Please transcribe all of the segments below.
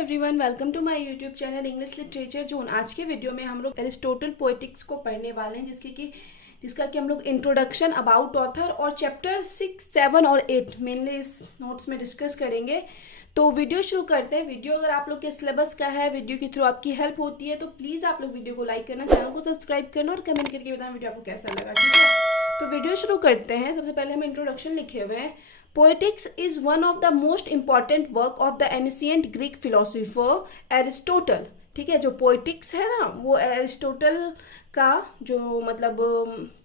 Everyone, welcome to my YouTube channel English literature zone. आज के video में हम लोग एरिस्टोटल पोएटिक्स को पढ़ने वाले हैं, जिसका कि हम लोग इंट्रोडक्शन, अबाउट ऑथर और चैप्टर 6, 7 और 8 मेनली इस नोट्स में डिस्कस करेंगे। तो वीडियो शुरू करते हैं। वीडियो अगर आप लोग के सिलेबस का है, वीडियो के थ्रू आपकी हेल्प होती है, तो प्लीज़ आप लोग वीडियो को लाइक करना, चैनल को सब्सक्राइब करना और कमेंट करके बताना वीडियो आपको कैसा लगा। ठीक है, तो वीडियो शुरू करते हैं। सबसे पहले हम इंट्रोडक्शन लिखे हुए हैं। Poetics is one of the most important work of the ancient Greek philosopher Aristotle. ठीक है, जो पोएटिक्स है ना, वो एरिस्टोटल का जो मतलब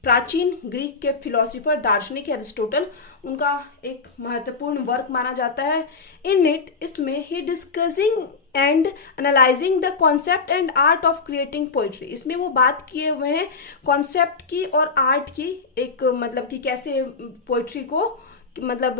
प्राचीन ग्रीक के फिलोसोफर दार्शनिक एरिस्टोटल, उनका एक महत्वपूर्ण वर्क माना जाता है। इन इट, इसमें ही discussing and analysing the concept and art of creating poetry. इसमें वो बात किए हुए हैं कॉन्सेप्ट की और आर्ट की, एक मतलब कि कैसे पोइट्री को मतलब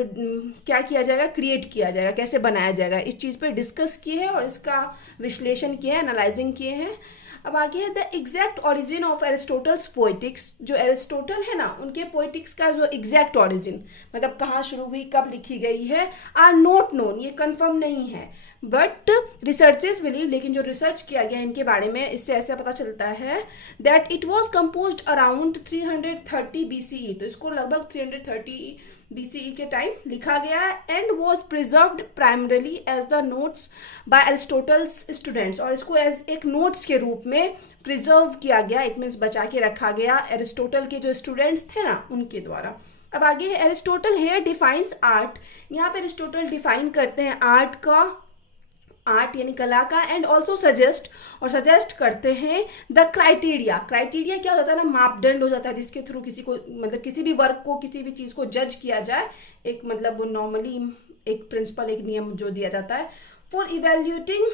क्या किया जाएगा, क्रिएट किया जाएगा, कैसे बनाया जाएगा, इस चीज़ पर डिस्कस किए हैं और इसका विश्लेषण किए हैं, एनालाइजिंग किए हैं। अब आगे है the exact origin of Aristotle's poetics. जो एरिस्टोटल है ना, उनके पोएटिक्स का जो एग्जैक्ट ओरिजिन मतलब कहाँ शुरू हुई, कब लिखी गई है, आर नॉट नोन, ये कंफर्म नहीं है। बट रिसर्चेस बिलीव, लेकिन जो रिसर्च किया गया इनके बारे में, इससे ऐसा पता चलता है that it was composed around 330 BCE। तो इसको लगभग 330 BCE के टाइम लिखा गया है and was preserved primarily as the notes by Aristotle's students. और इसको एज एक नोट्स के रूप में प्रिजर्व किया गया, इट मीन्स बचा के रखा गया एरिस्टोटल के जो स्टूडेंट्स थे ना, उनके द्वारा। अब आगे है एरिस्टोटल हेयर डिफाइंस आर्ट। यहाँ पे एरिस्टोटल डिफाइन करते हैं आर्ट का, आर्ट यानी कला का, एंड ऑल्सो सजेस्ट करते हैं द क्राइटेरिया। क्राइटेरिया क्या होता है ना, मापदंड हो जाता है जिसके थ्रू किसी को मतलब किसी भी वर्क को, किसी भी चीज़ को जज किया जाए। एक मतलब नॉर्मली एक प्रिंसिपल, एक नियम जो दिया जाता है for evaluating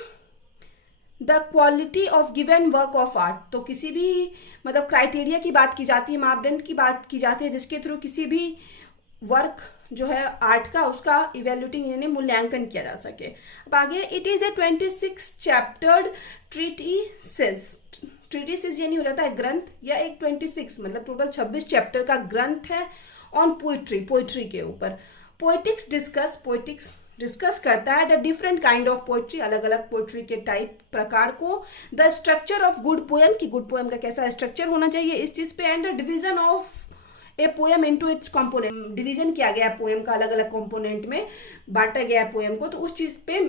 the quality of given work of art. तो किसी भी मतलब क्राइटेरिया की बात की जाती है, मापदंड की बात की जाती है, जिसके थ्रू किसी भी वर्क जो है आर्ट का, उसका इवेल्यूटिंग यानी मूल्यांकन किया जा सके। अब आगे इट इज़ ए 26 चैप्टर्ड ट्रीटिसिस यानी हो जाता है ग्रंथ, या एक 26 मतलब टोटल 26 चैप्टर का ग्रंथ है ऑन पोइट्री के ऊपर। पोइटिक्स डिस्कस करता है the different kind of poetry, अलग अलग पोइट्री के टाइप, प्रकार को, the structure of good poem की गुड पोएम का कैसा स्ट्रक्चर होना चाहिए इस चीज़ पे, and the division of a poem into its component. Division किया गया पोएम का, अलग अलग कंपोनेंट में बांटा गया पोएम को, तो उस चीज़ पे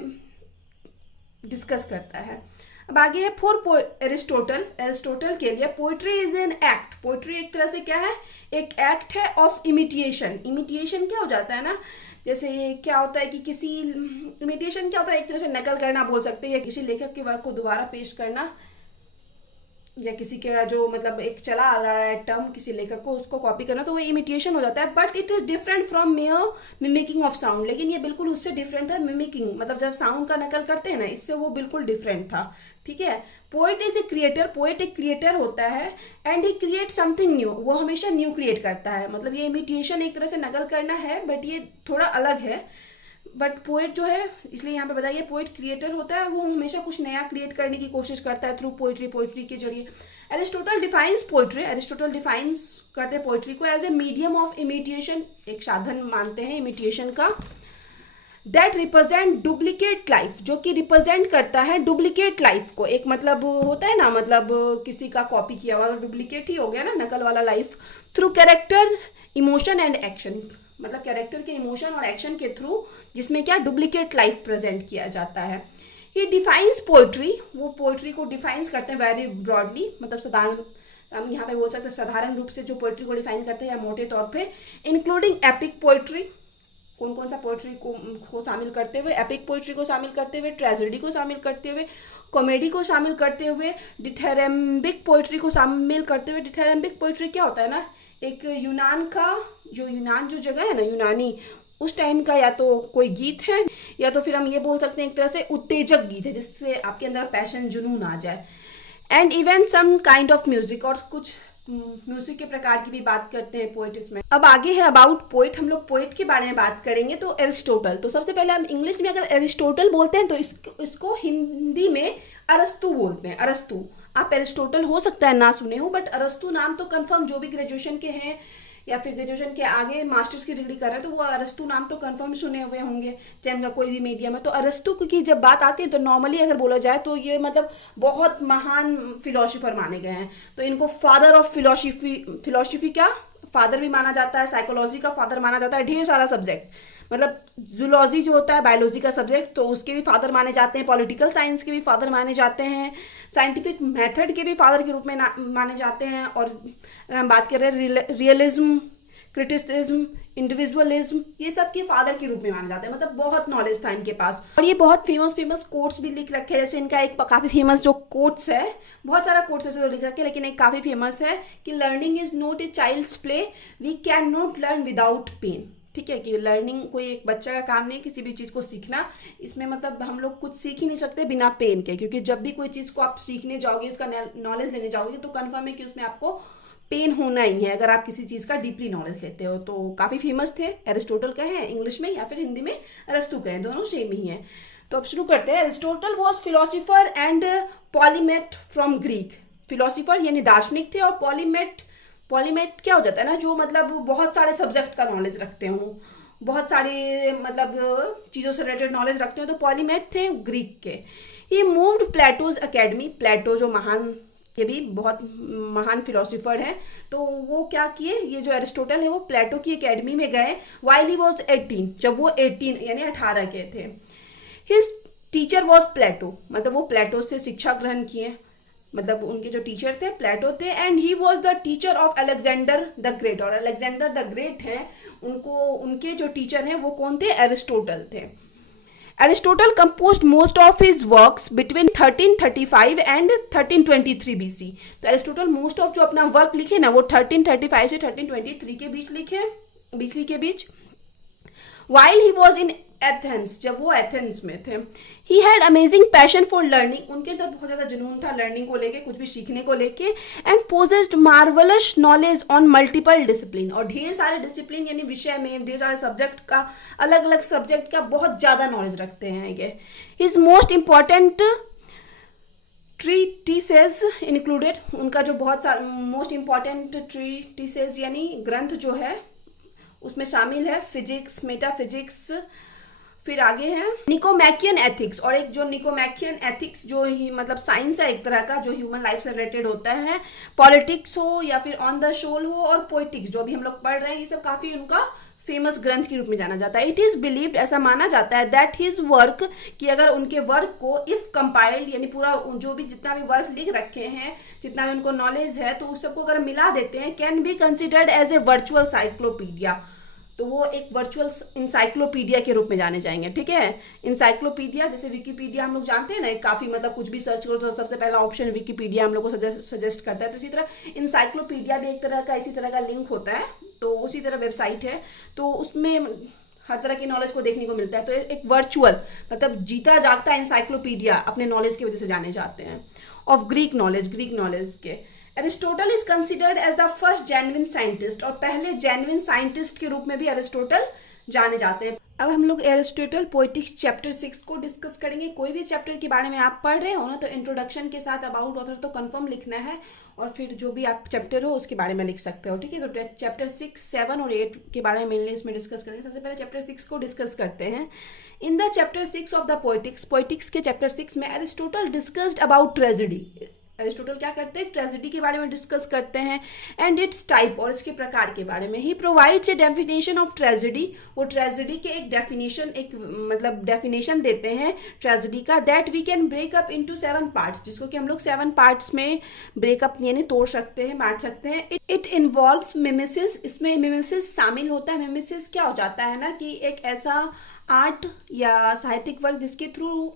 डिस्कस करता है। अब आगे है फॉर एरिस्टोटल के लिए poetry is an act. Poetry एक तरह से क्या है, एक एक्ट है ऑफ इमिटिएशन। इमिटिएशन क्या हो जाता है ना, जैसे क्या होता है कि इमिटिएशन क्या होता है, एक तरह से नकल करना बोल सकते हैं, या किसी लेखक के वर्क को दोबारा पेश करना, या किसी का जो मतलब एक चला आ रहा है टर्म किसी लेखक को, उसको कॉपी करना, तो वो इमिटेशन हो जाता है। But it is different from mayor mimicking of sound. लेकिन ये बिल्कुल उससे डिफरेंट था। मिमिकिंग मतलब जब साउंड का नकल करते हैं ना, इससे वो बिल्कुल डिफरेंट था। ठीक है, poet is a creator, poet एक क्रिएटर होता है, and he create something new, वो हमेशा न्यू क्रिएट करता है। मतलब ये इमिटेशन एक तरह से नकल करना है, बट ये थोड़ा अलग है। बट पोएट जो है, इसलिए यहाँ पे बताइए पोएट क्रिएटर होता है, वो हमेशा कुछ नया क्रिएट करने की कोशिश करता है थ्रू पोइट्री के जरिए। Aristotle defines poetry, Aristotle defines करते हैं पोइट्री को as a medium of imitation, एक साधन मानते हैं इमिटेशन का, दैट रिप्रेजेंट डुप्लीकेट लाइफ, जो कि रिप्रेजेंट करता है डुप्लीकेट लाइफ को। एक मतलब होता है ना, मतलब किसी का कॉपी किया हुआ डुप्लीकेट ही हो गया ना, नकल वाला life, through character, emotion and action, मतलब कैरेक्टर के इमोशन और एक्शन के थ्रू, जिसमें क्या डुप्लीकेट लाइफ प्रेजेंट किया जाता है। ही डिफाइंस पोइट्री, वो पोइट्री को डिफाइंस करते हैं वेरी ब्रॉडली, मतलब साधारण, हम यहाँ पे बोल सकते हैं साधारण रूप से जो पोइट्री को डिफाइन करते हैं, या मोटे तौर पे, इंक्लूडिंग एपिक पोइट्री, कौन कौन सा पोइट्री को शामिल करते हुए, एपिक पोइट्री को शामिल करते हुए, ट्रेजेडी को शामिल करते हुए, कॉमेडी को शामिल करते हुए, डिथेरेम्बिक पोइट्री को शामिल करते हुए। डिथेरेम्बिक पोइट्री क्या होता है ना, एक यूनान जो जगह है ना, यूनानी उस टाइम का या तो कोई गीत है, या तो फिर हम ये बोल सकते हैं एक तरह से उत्तेजक गीत है, जिससे आपके अंदर पैशन, जुनून आ जाए। And even some kind of music, और कुछ म्यूजिक के प्रकार की भी बात करते हैं पोएट इसमें। अब आगे है अबाउट पोएट, हम लोग पोएट के बारे में बात करेंगे। तो एरिस्टोटल, तो सबसे पहले हम इंग्लिश में अगर एरिस्टोटल बोलते हैं तो इसको हिंदी में अरस्तु बोलते हैं। अरस्तु, आप एरिस्टोटल हो सकता है ना सुने हो, बट अरस्तु नाम तो कंफर्म जो भी ग्रेजुएशन के हैं या फिर ग्रेजुएशन के आगे मास्टर्स की डिग्री कर रहे हैं, तो वो अरस्तु नाम तो कंफर्म सुने हुए होंगे चाहे उनका कोई भी मीडियम है। तो अरस्तु की जब बात आती है तो नॉर्मली अगर बोला जाए तो ये मतलब बहुत महान फिलोसोफर माने गए हैं। तो इनको फादर ऑफ फिलोसफी क्या फादर भी माना जाता है, साइकोलॉजी का फादर माना जाता है, ढेर सारा सब्जेक्ट, मतलब जूलॉजी जो होता है बायोलॉजी का सब्जेक्ट, तो उसके भी फादर माने जाते हैं, पॉलिटिकल साइंस के भी फादर माने जाते हैं, साइंटिफिक मेथड के भी फादर के रूप में माने जाते हैं। और अगर हम बात कर रहे हैं रियलिज्म, क्रिटिसिज्म, इंडिविजुअलिज्म, ये सब के फादर के रूप में माने जाते हैं। मतलब बहुत नॉलेज था इनके पास। और ये बहुत फेमस कोट्स भी लिख रखे हैं, जैसे इनका एक काफ़ी फेमस जो कोट्स है, बहुत सारा कोट्स वैसे तो लिख रखे हैं, लेकिन एक काफ़ी फेमस है कि learning is not a child's play, we can not learn without pain. ठीक है, कि लर्निंग कोई एक बच्चा का काम नहीं है किसी भी चीज़ को सीखना, इसमें मतलब हम लोग कुछ सीख ही नहीं सकते बिना पेन के, क्योंकि जब भी कोई चीज़ को आप सीखने जाओगे, उसका नॉलेज लेने जाओगे, तो कन्फर्म है कि उसमें आपको पेन होना ही है अगर आप किसी चीज़ का डीपली नॉलेज लेते हो। तो काफ़ी फेमस थे, एरिस्टोटल कहें इंग्लिश में या फिर हिंदी में अरस्तु कहें, दोनों सेम ही हैं। तो अब शुरू करते हैं। Aristotle was philosopher and polymath from Greek. Philosopher यानी दार्शनिक थे, और पॉलीमेथ क्या हो जाता है ना, जो मतलब बहुत सारे सब्जेक्ट का नॉलेज रखते हों, बहुत सारे मतलब चीज़ों से रिलेटेड नॉलेज रखते हो, तो पॉलीमेथ थे ग्रीक के। ही मूव्ड प्लेटोज अकेडमी, प्लेटो जो महान, ये भी बहुत महान फिलोसोफर हैं, तो वो क्या किए, ये जो एरिस्टोटल है वो प्लेटो की एकेडमी में गए वाइल ही वॉज 18, जब वो 18 यानी 18 के थे। हिज टीचर वॉज प्लेटो, मतलब वो प्लेटो से शिक्षा ग्रहण किए, मतलब उनके जो टीचर थे प्लेटो थे। And he was the teacher of Alexander the great, और अलेक्जेंडर द ग्रेट हैं उनके जो टीचर हैं वो कौन थे, एरिस्टोटल थे। Aristotle composed most of his works between 1335 and 1323 BC। तो एरिस्टोटल मोस्ट ऑफ जो अपना वर्क लिखे ना वो 1335 से 1323 के बीच लिखे, BC के बीच। While he was in Athens, जब वो एथेंस में थे, he had amazing passion for learning, उनके अंदर बहुत ज़्यादा जुनून था लर्निंग को लेके, कुछ भी सीखने को लेके। And possessed marvellous knowledge on multiple discipline, और ढेर सारे डिसिप्लिन यानी विषय में ढेर सारे सब्जेक्ट का, अलग अलग सब्जेक्ट का बहुत ज़्यादा नॉलेज रखते हैं ये। हिज मोस्ट इम्पॉर्टेंट ट्रीटिसेस इंक्लूडेड, उनका जो बहुत सारा मोस्ट इम्पॉर्टेंट ट्रीटिसेस यानी ग्रंथ जो है उसमें शामिल है फिजिक्स, मेटाफिजिक्स, फिर आगे है निकोमैकियन एथिक्स, और एक जो निकोमैकियन एथिक्स जो ही मतलब साइंस है एक तरह का जो ह्यूमन लाइफ से रिलेटेड होता है, पॉलिटिक्स हो या फिर ऑन द सोल हो, और पोइटिक्स जो अभी हम लोग पढ़ रहे हैं, ये सब काफ़ी उनका फेमस ग्रंथ के रूप में जाना जाता है। इट इज़ बिलीव्ड, ऐसा माना जाता है, दैट हिज वर्क, कि अगर उनके वर्क को इफ़ कंपाइल्ड यानी पूरा जो भी जितना भी वर्क लिख रखे हैं, जितना भी उनको नॉलेज है, तो उस सबको अगर मिला देते हैं, can be considered as a virtual cyclopedia, तो वो एक वर्चुअल इंसाइक्लोपीडिया के रूप में जाने जाएंगे। ठीक है, इंसाइक्लोपीडिया जैसे विकीपीडिया हम लोग जानते हैं ना, काफ़ी मतलब कुछ भी सर्च करो तो सबसे पहला ऑप्शन विकीपीडिया हम लोग को सजेस्ट करता है, तो इसी तरह इंसाइक्लोपीडिया भी एक तरह का इसी तरह का लिंक होता है, तो उसी तरह वेबसाइट है, तो उसमें हर तरह की नॉलेज को देखने को मिलता है। तो एक वर्चुअल मतलब जीता जागता इंसाइक्लोपीडिया अपने नॉलेज की वजह से जाने जाते हैं। ऑफ ग्रीक नॉलेज के Aristotle is considered as the first genuine scientist, और पहले जेन्युइन साइंटिस्ट के रूप में भी एरिस्टोटल जाने जाते हैं। अब हम लोग एरिस्टोटल पोएटिक्स चैप्टर 6 को डिस्कस करेंगे। कोई भी चैप्टर के बारे में आप पढ़ रहे हो ना, तो इंट्रोडक्शन के साथ अबाउट ऑथर तो कंफर्म लिखना है, और फिर जो भी आप चैप्टर हो उसके बारे में लिख सकते हो। ठीक है, तो चैप्टर 6, 7 और 8 के बारे में मिलने इसमें डिस्कस करेंगे। सबसे पहले चैप्टर 6 को डिस्कस करते हैं। In the chapter 6 of the poetics के चैप्टर 6 में Aristotle discussed about tragedy. Aristotle क्या करते हैं, ट्रेजेडी के बारे में डिस्कस करते हैं, एंड इट्स टाइप, और इसके प्रकार के बारे में। He provides a definition of tragedy, वो ट्रेजेडी के एक डेफिनेशन देते हैं ट्रेजेडी का, that we can break up into 7 parts, जिसको कि हम लोग 7 पार्ट्स में ब्रेकअप यानी तोड़ सकते हैं, बांट सकते हैं। इट इन्वॉल्व्स मिमेसिस, इसमें मिमेसिस शामिल होता है। मिमेसिस क्या हो जाता है ना, कि एक ऐसा आर्ट या साहित्यिक वर्क जिसके थ्रू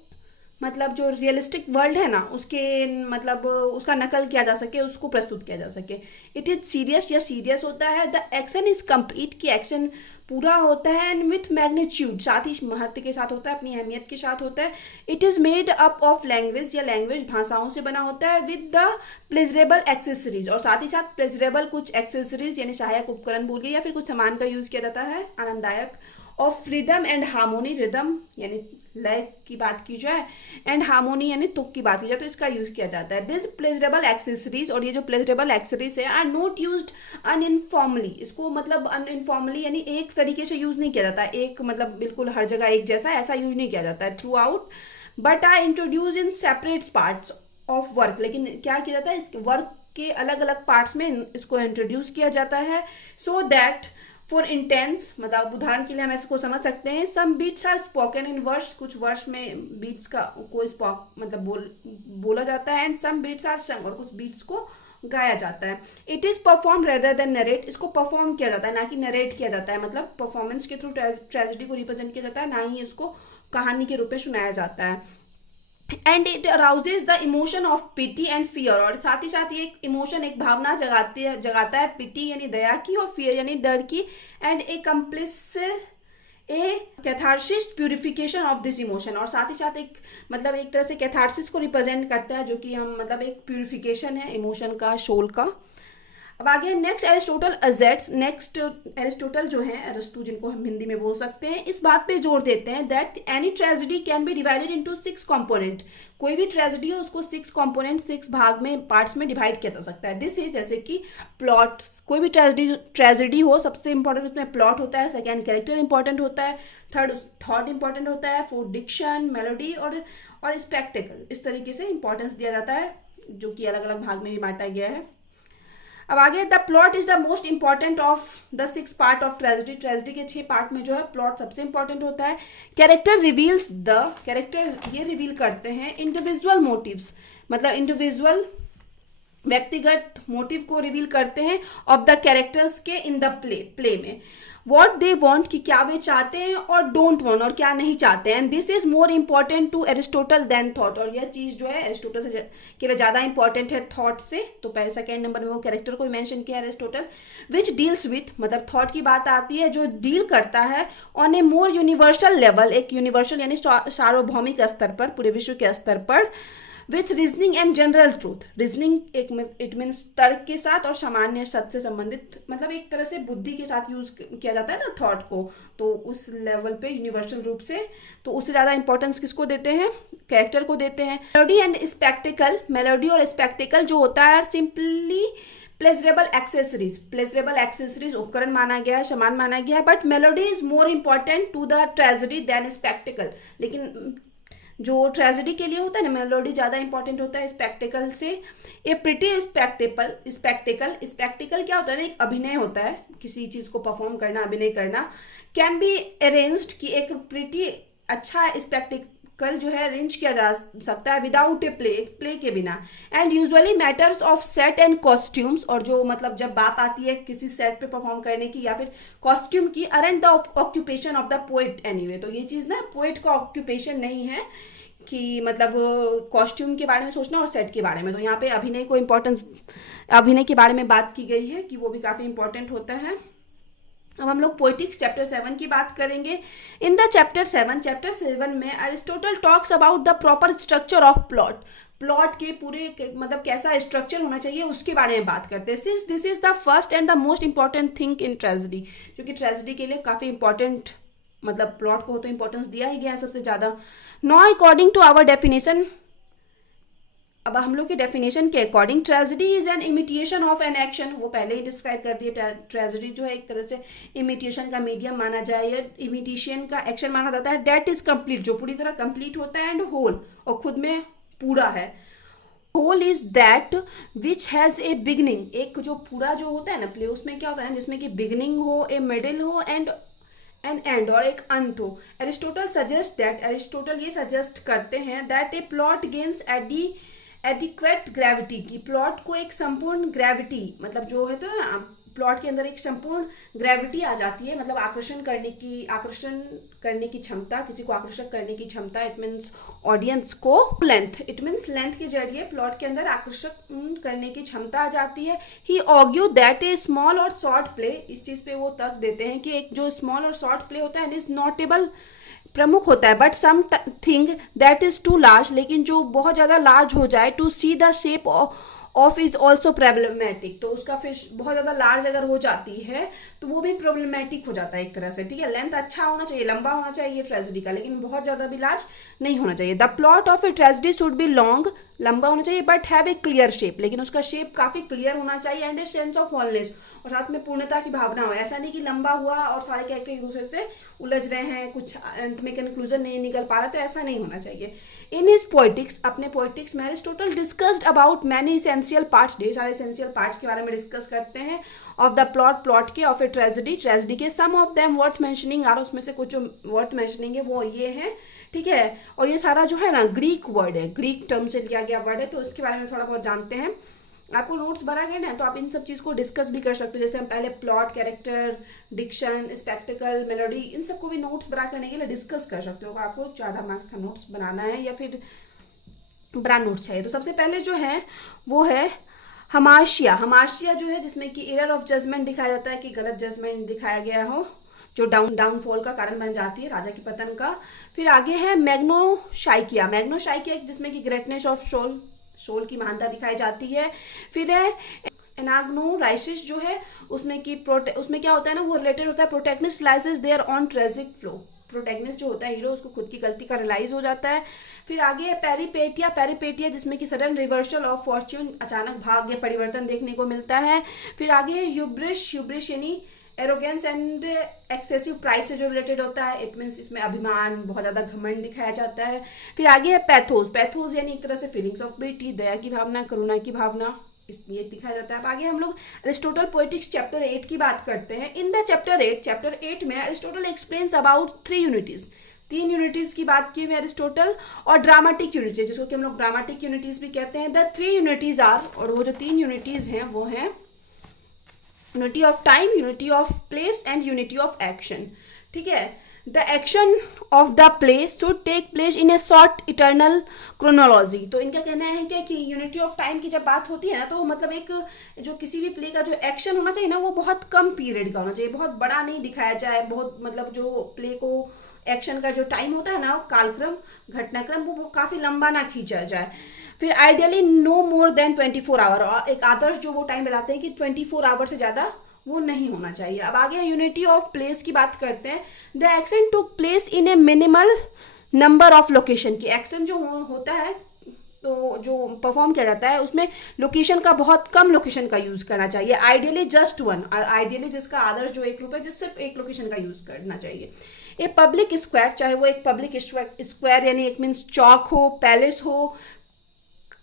मतलब जो रियलिस्टिक वर्ल्ड है ना उसके मतलब उसका नकल किया जा सके, उसको प्रस्तुत किया जा सके। इट इज सीरियस, या सीरियस होता है। द एक्शन इज कंप्लीट, की एक्शन पूरा होता है, एंड विथ मैग्नीट्यूड, साथ ही महत्व के साथ होता है, अपनी अहमियत के साथ होता है। It is made up of language, या लैंग्वेज भाषाओं से बना होता है, विद द प्लेजरेबल एक्सेसरीज, और साथ ही साथ प्लेजरेबल कुछ एक्सेसरीज यानी सहायक उपकरण बोलिए या फिर कुछ सामान का यूज़ किया जाता है, आनंददायक। Of rhythm and harmony, rhythm यानी लय की बात की जाए, एंड हार्मोनी यानी तुक की बात की जाए, तो इसका यूज किया जाता है। दिस प्लेजरेबल एक्सेसरीज, और ये जो प्लेजरेबल एक्सेसरीज है आर नॉट यूज्ड अनइनफॉर्मली, इसको मतलब अनइनफॉर्मली यानी एक तरीके से यूज नहीं किया जाता है, एक मतलब बिल्कुल हर जगह एक जैसा ऐसा यूज नहीं किया जाता है throughout, but are introduce in separate parts of work. लेकिन क्या किया जाता है, इसके वर्क के अलग अलग पार्ट्स में इसको इंट्रोड्यूस किया जाता है, सो दैट फॉर इंटेंस, मतलब उदाहरण के लिए हम इसको समझ सकते हैं, some beats are spoken in words, कुछ वर्ड्स में बीट्स का को स्पॉक मतलब बोला जाता है, एंड सम बीट्स आर संग, और कुछ बीट्स को गाया जाता है। It is perform rather than narrate, इसको परफॉर्म किया जाता है ना कि नरेट किया जाता है, मतलब परफॉर्मेंस के थ्रू ट्रेजेडी को रिप्रेजेंट किया जाता है, ना ही इसको कहानी के रूप में सुनाया जाता है। And it arouses the emotion of pity and fear, और साथ ही साथ ये एक इमोशन, एक भावना जगाता है पिटी यानी दया की, और फियर यानी डर की, and accomplish a catharsis purification of this emotion, और साथ ही साथ एक मतलब एक तरह से कैथारसिस को रिप्रेजेंट करता है, जो कि हम मतलब एक प्यूरिफिकेशन है इमोशन का, शोल का। अब आगे नेक्स्ट एरिस्टोटल अजेट्स, नेक्स्ट एरिस्टोटल जो है, अरिस्टो जिनको हम हिंदी में बोल सकते हैं, इस बात पे जोर देते हैं that any tragedy can be divided into 6 component, कोई भी ट्रेजेडी हो उसको 6 कंपोनेंट 6 भाग में पार्ट्स में डिवाइड किया जा सकता है। दिस इज जैसे कि प्लॉट, कोई भी ट्रेजेडी हो सबसे इंपॉर्टेंट उसमें प्लॉट होता है, सेकेंड कैरेक्टर इंपॉर्टेंट होता है, थर्ड थॉट इंपॉर्टेंट होता है, फोर्थ डिक्शन, मेलोडी और स्पेक्टिकल, इस तरीके से इंपॉर्टेंस दिया जाता है, जो कि अलग अलग भाग में भी बांटा गया है। अब आगे the plot is the most important of the 6 part of tragedy, tragedy के 6 पार्ट में जो है प्लॉट सबसे इंपॉर्टेंट होता है। कैरेक्टर रिवील्स द, कैरेक्टर ये रिवील करते हैं इंडिविजुअल मोटिव्स, मतलब इंडिविजुअल व्यक्तिगत मोटिव को रिवील करते हैं ऑफ द कैरेक्टर्स के इन द प्ले में, वॉट दे वॉन्ट कि क्या वे चाहते हैं, और डोंट वॉन्ट और क्या नहीं चाहते हैं। This is more important to Aristotle than thought, और यह चीज़ जो है एरिस्टोटल से के लिए ज़्यादा इंपॉर्टेंट है थॉट से, तो पहले सेकेंड नंबर में वो कैरेक्टर को मेंशन किया एरिस्टोटल। विच डील्स विथ, मतलब थॉट की बात आती है जो डील करता है on A more universal level, एक यूनिवर्सल यानी सार्वभौमिक स्तर पर, पूरे विश्व के स्तर पर, with reasoning and general truth, reasoning एक इट मीन्स तर्क के साथ, और सामान्य सत्य से संबंधित, मतलब एक तरह से बुद्धि के साथ यूज किया जाता है ना थॉट को, तो उस लेवल पे यूनिवर्सल रूप से, तो उससे ज़्यादा इंपॉर्टेंस किसको देते हैं, कैरेक्टर को देते हैं। मेलोडी एंड स्पेक्टिकल, मेलोडी और स्पेक्टिकल जो होता है simply pleasurable accessories, pleasurable accessories उपकरण माना गया है, सामान माना गया है, but melody is more important to the tragedy than spectacle, लेकिन जो ट्रेजेडी के लिए होता है ना मेलोडी ज़्यादा इंपॉर्टेंट होता है स्पेक्टिकल से। ए प्रिटी स्पेक्टिकल क्या होता है ना, एक अभिनय होता है, किसी चीज़ को परफॉर्म करना, अभिनय करना। कैन बी अरेंज्ड कि एक प्रिटी अच्छा स्पेक्टिकल जो है अरेंज किया जा सकता है विदाउट ए प्ले के बिना, and usually matters of set and costumes, और जो मतलब जब बात आती है किसी सेट पे परफॉर्म करने की या फिर कॉस्ट्यूम की, aren't the occupation of the poet anyway, तो ये चीज़ ना पोएट का ऑक्यूपेशन नहीं है कि मतलब कॉस्ट्यूम के बारे में सोचना और सेट के बारे में, तो यहाँ पे अभिनय को इम्पोर्टेंस, अभिनय के बारे में बात की गई है कि वो भी काफ़ी इंपॉर्टेंट होता है। अब हम लोग पोएटिक्स चैप्टर 7 की बात करेंगे। इन द चैप्टर 7 में Aristotle talks about the proper structure of plot, plot के पूरे मतलब कैसा स्ट्रक्चर होना चाहिए उसके बारे में बात करते हैं। Since this is the first and the most important thing in tragedy, जो कि ट्रेजेडी के लिए काफ़ी इंपॉर्टेंट, मतलब प्लॉट को तो इंपॉर्टेंस दिया ही गया है सबसे ज़्यादा। Now according to our definition, अब हम लोग के डेफिनेशन के according tragedy is an imitation of an action, वो पहले ही डिस्क्राइब कर दिए, ट्रेजेडी जो है एक तरह से इमिटेशन का मीडियम माना जाए, या इमिटेशन का एक्शन माना जाता है, डेट इज कंप्लीट, जो पूरी तरह कंप्लीट होता है, एंड होल, और खुद में पूरा है। Whole is that which has a beginning, एक जो पूरा जो होता है ना प्ले, उसमें क्या होता है जिसमें कि बिगनिंग हो, ए मिडिल हो, एंड एन एंड, और एक अंत हो। एरिस्टोटल सजेस्ट दैट, एरिस्टोटल ये सजेस्ट करते हैं that A plot gains adequate gravity, की प्लॉट को एक संपूर्ण ग्रेविटी, मतलब जो है तो ना प्लॉट के अंदर एक संपूर्ण ग्रेविटी आ जाती है, मतलब आकर्षण करने की क्षमता, किसी को आकर्षक करने की क्षमता, इट मीन्स ऑडियंस को। लेंथ, इट मीन्स लेंथ के जरिए प्लॉट के अंदर आकर्षक करने की क्षमता आ जाती है। ही ऑर्ग्यू दैट ए स्मॉल और शॉर्ट प्ले, इस चीज़ पे वो तर्क देते हैं कि एक जो स्मॉल और शॉर्ट प्ले होता है इज नोटेबल, प्रमुख होता है, but something that is too large, लेकिन जो बहुत ज़्यादा लार्ज हो जाए, to see the shape of is also problematic, तो उसका फिर बहुत ज़्यादा लार्ज अगर हो जाती है तो वो भी प्रॉब्लमेटिक हो जाता है एक तरह से, ठीक है। लेंथ अच्छा होना चाहिए, लंबा होना चाहिए ट्रेजेडी का, लेकिन बहुत ज़्यादा भी लार्ज नहीं होना चाहिए। The plot of a tragedy should be long, लंबा होना चाहिए, but have a clear shape, लेकिन उसका शेप काफ़ी क्लियर होना चाहिए, and a sense of wholeness, और साथ में पूर्णता की भावना हो। ऐसा नहीं कि लंबा हुआ और सारे कैरेक्टर एक दूसरे से उलझ रहे हैं, कुछ अंत में कंक्लूजन नहीं निकल पा रहा, तो ऐसा नहीं होना चाहिए। इन हिज पोइटिक्स, अपने पोइटिक्स में Aristotle discussed about many essential parts, ढेर सारे इसेंशियल पार्ट्स के बारे में डिस्कस करते हैं, ऑफ द प्लॉट, प्लॉट के, ऑफ ए ट्रेजेडी, ट्रेजेडी के। Some of them worth mentioning are, उसमें से कुछ जो वर्थ मेंशनिंग है वो ये है, ठीक है। और ये सारा जो है ना ग्रीक वर्ड है, ग्रीक टर्म से लिया गया वर्ड है, तो इसके बारे में थोड़ा बहुत जानते हैं। आपको नोट्स बना गए ना, तो आप इन सब चीज़ को डिस्कस भी कर सकते हो, जैसे हम पहले plot, character, diction, spectacle, melody, इन सबको भी नोट्स बना करने के लिए डिस्कस कर सकते हो। अगर आपको ज़्यादा मार्क्स का नोट्स बनाना है या फिर बड़ा नोट्स चाहिए, तो सबसे पहले जो है वो है हमाशिया। हमाशिया जो है जिसमें कि एरर ऑफ जजमेंट दिखाया जाता है, कि गलत जजमेंट दिखाया गया हो, जो डाउनफॉल का कारण बन जाती है, राजा के पतन का। फिर आगे है मैग्नोशाइकिया, मैग्नोशाइकिया जिसमें कि ग्रेटनेस ऑफ सोल, सोल की महानता दिखाई जाती है। फिर है एनाग्नोराइसिस जो है, उसमें कि उसमें क्या होता है ना, वो रिलेटेड होता है protagonist realizes their own tragic flaw, protagonist जो होता है हीरो, उसको खुद की गलती का रियलाइज हो जाता है। फिर आगे है पेरिपेटिया, पेरिपेटिया जिसमें कि सडन रिवर्सल ऑफ फॉर्च्यून, अचानक भाग्य परिवर्तन देखने को मिलता है। फिर आगे है ह्यूब्रिश, ह्यूब्रिश यानी एरोगेंस एंड एक्सेसिव प्राइड से जो रिलेटेड होता है, इट मीन्स इसमें अभिमान, बहुत ज़्यादा घमंड दिखाया जाता है। फिर आगे है पैथोस, पैथोस यानी एक तरह से फीलिंग्स ऑफ पिटी, दया की भावना, करुणा की भावना, ये दिखाया जाता है। अब आगे हम लोग अरिस्टोटल पोएटिक्स चैप्टर 8 की बात करते हैं। इन द चैप्टर 8 में Aristotle explains about 3 unities, 3 unities की बात की हुई अरिस्टोटल, और ड्रामेटिक यूनिटीज जिसको कि हम लोग ड्रामेटिक यूनिटीज भी कहते हैं। द 3 यूनिटीज आर, और वो जो 3 यूनिटीज हैं वो हैं unity of time, unity of place and unity of action, ठीक है। The action of the play should take place in a short eternal chronology, तो इनका कहना है क्या कि यूनिटी ऑफ टाइम की जब बात होती है ना, तो मतलब एक जो किसी भी प्ले का जो एक्शन होना चाहिए ना, वो बहुत कम पीरियड का होना चाहिए, बहुत बड़ा नहीं दिखाया जाए, बहुत मतलब जो प्ले को एक्शन का जो टाइम होता है ना, कालक्रम, घटनाक्रम, वो काफ़ी लंबा ना खींचा जाए। फिर ideally no more than 24 hour, और एक आदर्श जो वो टाइम बताते हैं कि 24 आवर से ज़्यादा वो नहीं होना चाहिए। अब आगे यूनिटी ऑफ प्लेस की बात करते हैं। The action took place in A minimal number of location, की एक्शन जो होता है तो जो परफॉर्म किया जाता है उसमें लोकेशन का, बहुत कम लोकेशन का यूज़ करना चाहिए, आइडियली जस्ट वन, और आइडियली जिसका आदर्श जो एक रूप है जिस सिर्फ एक लोकेशन का यूज़ करना चाहिए। ए पब्लिक स्क्वायर, चाहे वो एक पब्लिक स्क्वायर यानी एक मीन्स चौक हो, पैलेस हो,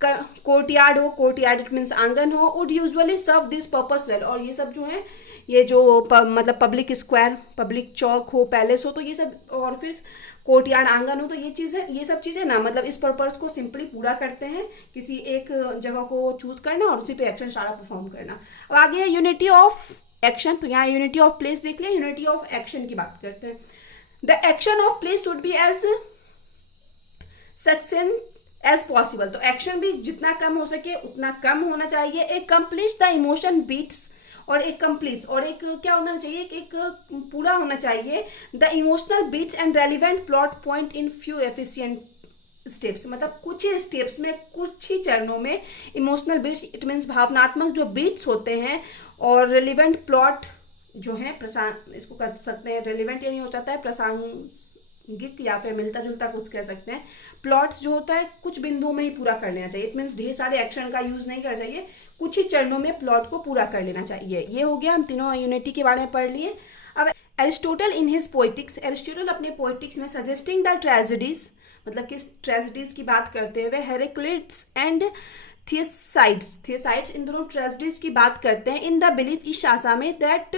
कोर्टयार्ड हो, कोर्टयार्ड इट मीन्स आंगन हो, would usually serve this purpose well, और ये सब जो है, ये जो मतलब पब्लिक स्क्वायर, पब्लिक चौक हो, पैलेस हो, तो ये सब, और फिर कोर्टयार्ड आंगन हो, तो ये चीज़ें, ये सब चीज़ें ना मतलब इस पर्पस को सिंपली पूरा करते हैं, किसी एक जगह को चूज करना और उसी पे एक्शन सारा परफॉर्म करना। अब आगे है यूनिटी ऑफ एक्शन, तो यहाँ यूनिटी ऑफ प्लेस देख लिया, यूनिटी ऑफ एक्शन की बात करते हैं। The action of place should be as succinct as possible, तो एक्शन भी जितना कम हो सके उतना कम होना चाहिए। एक कंप्लीट द इमोशन बीट्स, और एक कंप्लीट, और एक क्या होना चाहिए, एक पूरा होना चाहिए the emotional beats and relevant plot point in few efficient steps, मतलब कुछ ही स्टेप्स में, कुछ ही चरणों में इमोशनल बीट्स, इट मीन्स भावनात्मक जो बीट्स होते हैं, और रेलिवेंट प्लॉट जो है, इसको कह सकते हैं रेलिवेंट, यानी हो जाता है प्रासंगिक या फिर मिलता जुलता कुछ कह सकते हैं। प्लॉट्स जो होता है कुछ बिंदुओं में ही पूरा कर लेना चाहिए, इट मीन्स ढेर सारे एक्शन का यूज नहीं करना चाहिए, कुछ ही चरणों में प्लॉट को पूरा कर लेना चाहिए। ये हो गया, हम तीनों यूनिटी के बारे में पढ़ लिए। अब Aristotle in his poetics, Aristotle अपने पोइटिक्स में सजेस्टिंग द ट्रेजेडीज, मतलब कि ट्रेजेडीज की बात करते हुए हेरेक्लिड्स एंड थियसाइड्स, इन दोनों ट्रेजेडीज की बात करते हैं। इन द बिलीफ, इस आशा में, that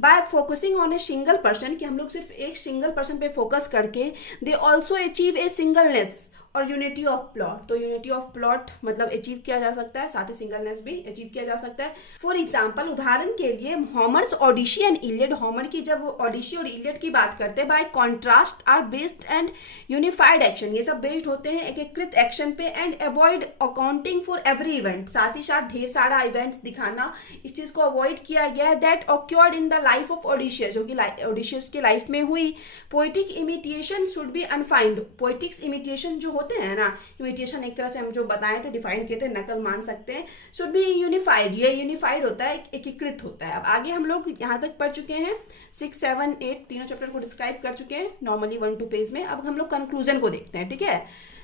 bye focusing on a single person, कि हम लोग सिर्फ एक सिंगल पर्सन पे फोकस करके, they also achieve a singleness और यूनिटी ऑफ प्लॉट, तो यूनिटी ऑफ प्लॉट मतलब अचीव किया जा सकता है, साथ ही सिंगलनेस भी अचीव किया जा सकता है। फॉर एग्जाम्पल, उदाहरण के लिए Homer's Odyssey and Iliad, Homer की जब ओडिसी और इलियड की बात करते हैं, by contrast are based and unified action, ये सब बेस्ड होते हैं एकीकृत एक्शन पे, and avoid accounting for every event, साथ ही साथ ढेर सारा इवेंट्स दिखाना, इस चीज को अवॉइड किया गया है। That occurred in the life of Odysseus, जो कि ओडिशियस की लाइफ में हुई। Poetic imitation should be unified, Poetics imitation जो होता होते हैं ना, इमिटेशन एक तरह से हम जो बताए थे, डिफाइन किए थे, नकल मान सकते हैं, शुड बी यूनिफाइड, ये यूनिफाइड होता है, एकीकृत होता है। अब आगे हम लोग यहाँ तक पढ़ चुके हैं, 6, 7, 8 तीनों चैप्टर को डिस्क्राइब कर चुके हैं नॉर्मली 1-2 पेज में। अब हम लोग कंक्लूजन को देखते हैं, ठीक है,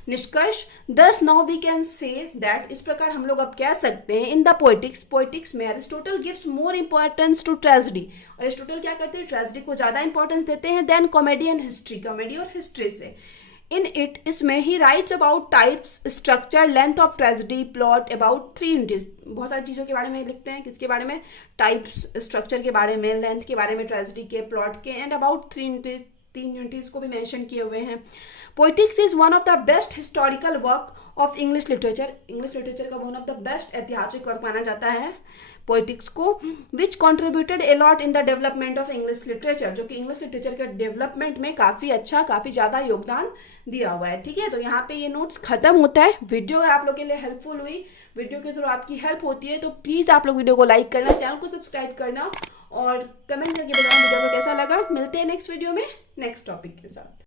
निष्कर्ष। Thus now we can say that, इस प्रकार हम लोग अब कह सकते हैं, इन द पोएटिक्स में Aristotle gives more importance to tragedy, और अरिस्टोटल क्या करते हैं, ट्रेजेडी को ज्यादा इंपॉर्टेंस देते हैं than comedy and history, comedy और हिस्ट्री से। इन इट, इसमें ही writes about types, structure, length of tragedy, plot, about 3 units, बहुत सारी चीज़ों के बारे में लिखते हैं, किसके बारे में, टाइप्स, स्ट्रक्चर के बारे में, लेंथ के बारे में, ट्रेजेडी के, प्लॉट के, एंड अबाउट 3 यूनिटीज को भी मेंशन किए हुए हैं। Poetics is one of the best historical work of English literature, English literature का वन ऑफ द बेस्ट ऐतिहासिक वर्क माना जाता है पोइटिक्स को, which contributed a lot in the development of English literature, जो कि इंग्लिश लिटरेचर के development में काफ़ी अच्छा, काफ़ी ज़्यादा योगदान दिया हुआ है, ठीक है। तो यहाँ पे ये नोट्स खत्म होता है। वीडियो अगर आप लोग के लिए हेल्पफुल हुई, वीडियो के थ्रू आपकी हेल्प होती है, तो प्लीज़ आप लोग वीडियो को लाइक करना, चैनल को सब्सक्राइब करना और कमेंट करके बताना वीडियो को कैसा लगा। मिलते हैं नेक्स्ट वीडियो में नेक्स्ट टॉपिक के साथ।